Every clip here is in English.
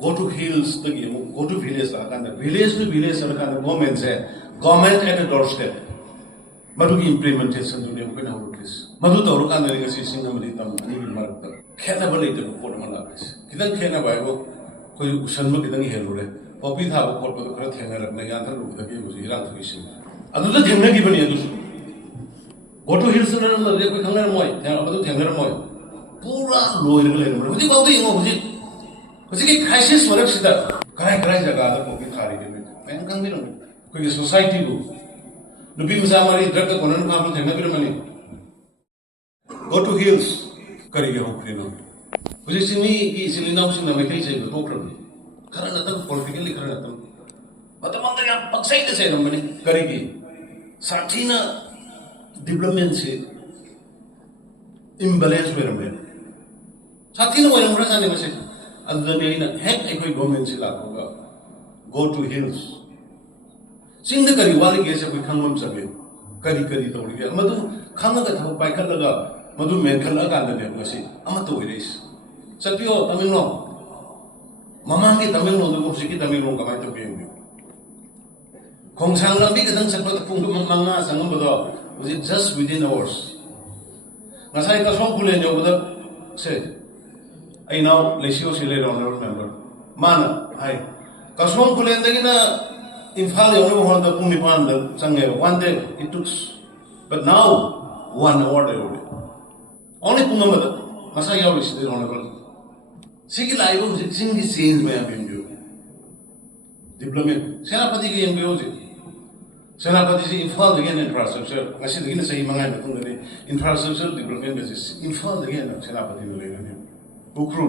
go to hills, go to village, village to village, government at the doorstep. Madu implementation to them when I would this. Madu Torukan, the legacy single Marta. Cannibal the Portamalabis. Kidan Kena Bible, who Shanmuk in the Helure, or we have a corporate Tanga Nayanta, the game was Iran fishing. Another thing given you. Go to hills and the Lake Tangamoy, Yamadu Tangamoy. Pura loyal, what about the emoji? Was it a crisis for Exeter? Can I cry the other pocket carried in it? And come in with society. The beams are married, drug the Conan Pablo and never money. Go to hills, Karigo, you know. Which is in me easily announcing the vacation with Pokran. Karanatam, politically Karanatam. But the mother of Paxai say no money, Karigi. Sartina diplomacy imbalance where a man. Sartina were a never said. And the main head equi government go to hills. Sing the Kariwali case of Kangam Sabi, Kari Tori, Madu, Kanga by Kalaga, Madu Menkalaga, and the Nasi, Amato it is. Sapio, Tamino, Mamaki Tamino, the Musiki Tamino, Kamato Pim. Kong Sangambi, the dance about the Pungamanga, Sangamba, was it just within hours? Nasai Kaswakul and Yoga said. I now Lesio Sile on remember. Mana, hi. Kaswam Kulendagina in Fali on the Pumipan, the Sange, one day it took. But now, 1 hour they would. Only Pumamada, Masaya is the honorable. Sikila, I was sing the scenes may have been you. Diplomat. Senapati game music. Senapati in Fal again infrastructure. I said again, say Mangan, infrastructure, diplomat is in Fal again, Senapati. Ukru.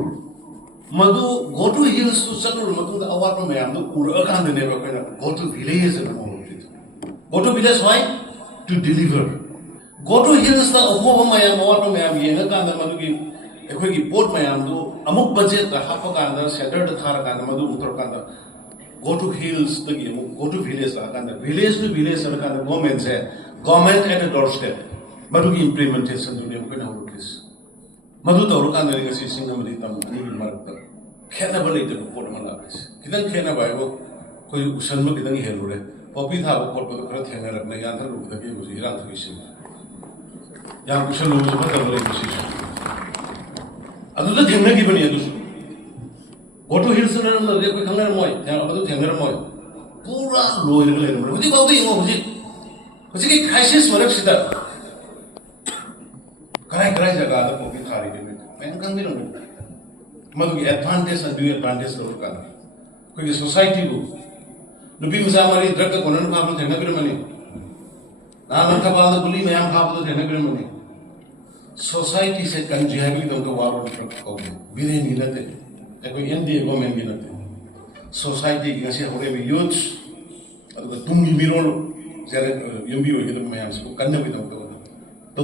Madu go to hills to settle Madu the award from Mayam, Urakan the never go to villages and all of it. Go to village why? To deliver. Go to hills the Oho Mayam, award from Mayam, Yanaka and the Madugi, a quick port Mayam, Amuk budget, the Hapakanda, Saturday the Tarakanda, Madu Uttrakanda. Go to hills, the game, go to village, village to village, and the government at the doorstep. Madugi implementation to them when I would this. Madu Torukan, the legacy single Marta. Cannibal the Portamalabis. Kidan Kena Bible, who Shanmuk in the Helure, or we have a corporate Tanga Nayanta, the game was Iran fishing. Young Kushan was a position. Another thing given you. Go to hills and the Lake Tangamoy, Yamadu Tangamoy. Pura loyal, what about the emoji? Was it a crisis for Exeter? Can I cry the other pocket carried in it? And come in with Madu advantage and do advantage of Kana. Quick society go. The beams are married, drug the Conan Pablo and never money. Nanakabala Buli, I am Pablo and never money. Society said, can you have it on the war of within Unity? A India woman Unity. Society, you can see how every youth, the Tumi Miro, Yumbi, Mayams, who can never be